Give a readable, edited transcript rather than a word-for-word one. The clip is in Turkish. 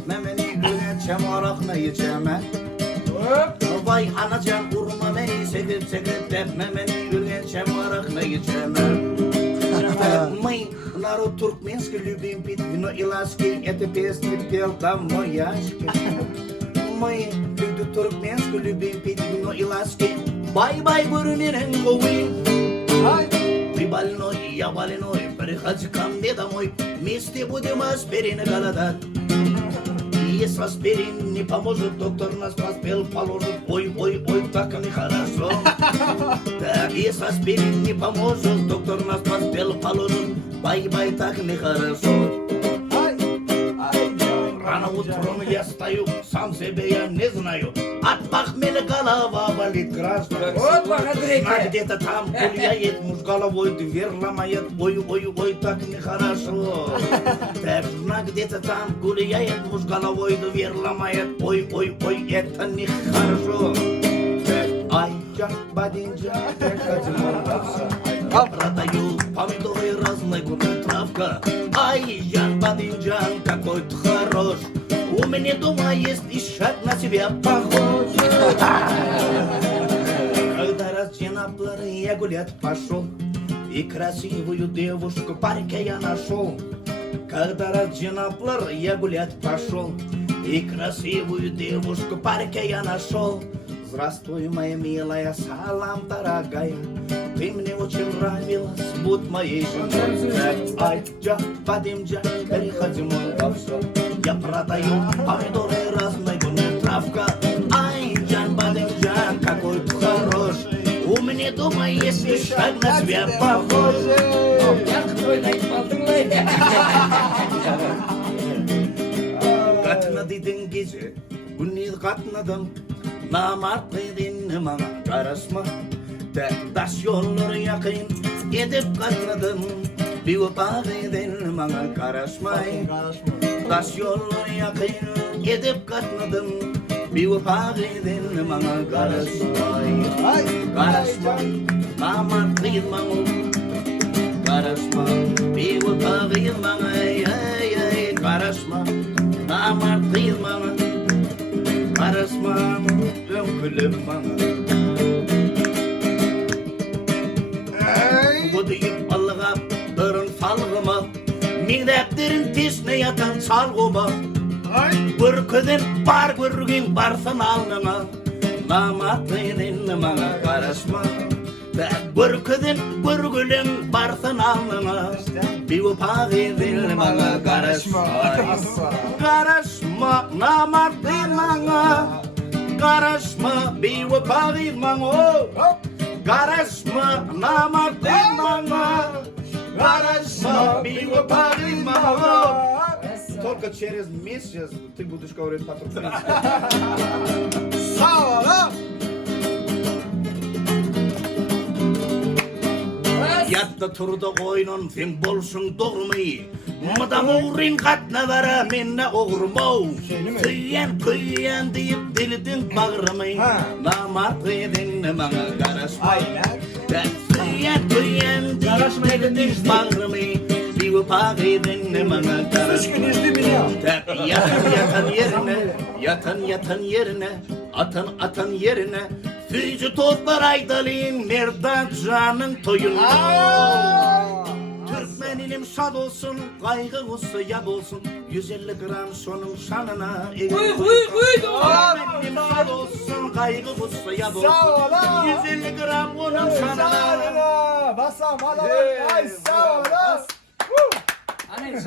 Tepmemeni güleçem arakla içeme. Vay anacan vurma beni sekip sekip tepmemeni güleçem arakla içeme. Мы, народ туркменский, любим пить вино и ласки. Эта песня пел там мой яшки. Мы, люди туркменский, любим пить вино и ласки. Бай-бай, бурмирен гоуи. Ты больной, я больной, приходи ко мне домой. Вместе будем аспирин голодать. Если аспирин не поможет, доктор нас поспел положит. Ой, ой, ой, так нехорошо. Так, если аспирин не поможет, доктор нас поспел положит. Бай-бай, так нехорошо. Рано утром я стою, сам себе я не знаю. От похмелья голова болит граждан. Вот благодарите. Где-то там гуляет, муж головой дверь ломает. Ой, ой, ой, так нехорошо. Так, где-то там гуляет, муж головой дверь ломает. Ой, ой, ой, это нехорошо. Ай, я бадинджа, продаю помидоры разной гурной травка. Ай, Ян Бадинджан, какой ты хорош. У меня дома есть ишак, на тебя похож. Когда разденаплары я гулять пошел, и красивую девушку в парке я нашел. Когда разденаплары я гулять пошел, и красивую девушку в парке я нашел. Здравствуй, моя милая, салам, дорогая. Ты мне очень нравилась, будь моей женой. Ай, джа, падим, джа, переходи мой во все. Я продаю помидоры разной гурной травка. Ай, Джан, падим, джан, какой ты хорош. У меня дома есть шаг на тебя похож. Katnadıydın gece, günü katnadım. Namartlıydın bana karışma. Taş yolları yakın edip katnadım. Bir ufadıydın bana karışmayın. Taş yolları yakın edip katnadım. Bir ufadıydın bana karışmayın. Karışma, namartlıydın bana. Karışma, bir ufadıydın bana. Karışma, namartlıydın bana. Karışma, dönkülüm bana. Bu deyip balığa, dırın salgıma. Minreplerin tesne yatan salgıma. Gürküdün bar gürgün barsın alnıma. Namatlıydın bana karışma. Gürküdün gürgülün barsın alnıma. Bir upak edin bana karışma. Karışma, namatlıydın bana. Karışma, bir upak edin bana. Karışma, namatlıydın bana. Karışma, bir upak edin bana. Только через месяц ты будешь говорить по-туркменски. Sağ ol. Yatta turda oyunun fin bolsun doğrumayı. Mıdam uğrin katna vara minne uğurmav. Kıyyen deyip dilidin bağırmayı. Namartlıydın bana karışma. Kıyyen deyip dilidin bağırmayı. Bir upak edin bana karışma. 3 gün izli biliyor. Yatan yerine, atan yerine. Füzü toplar aydalın nereden canın toyunu. Türkmeninim şad olsun, kaygısı yad olsun. 150 gram sonun şanına. Türkmeninim şad olsun, kaygısı yad olsun. Sağ ol. 150 gram onun şanına. Basam, hadi. Ay sağ ol. Anne,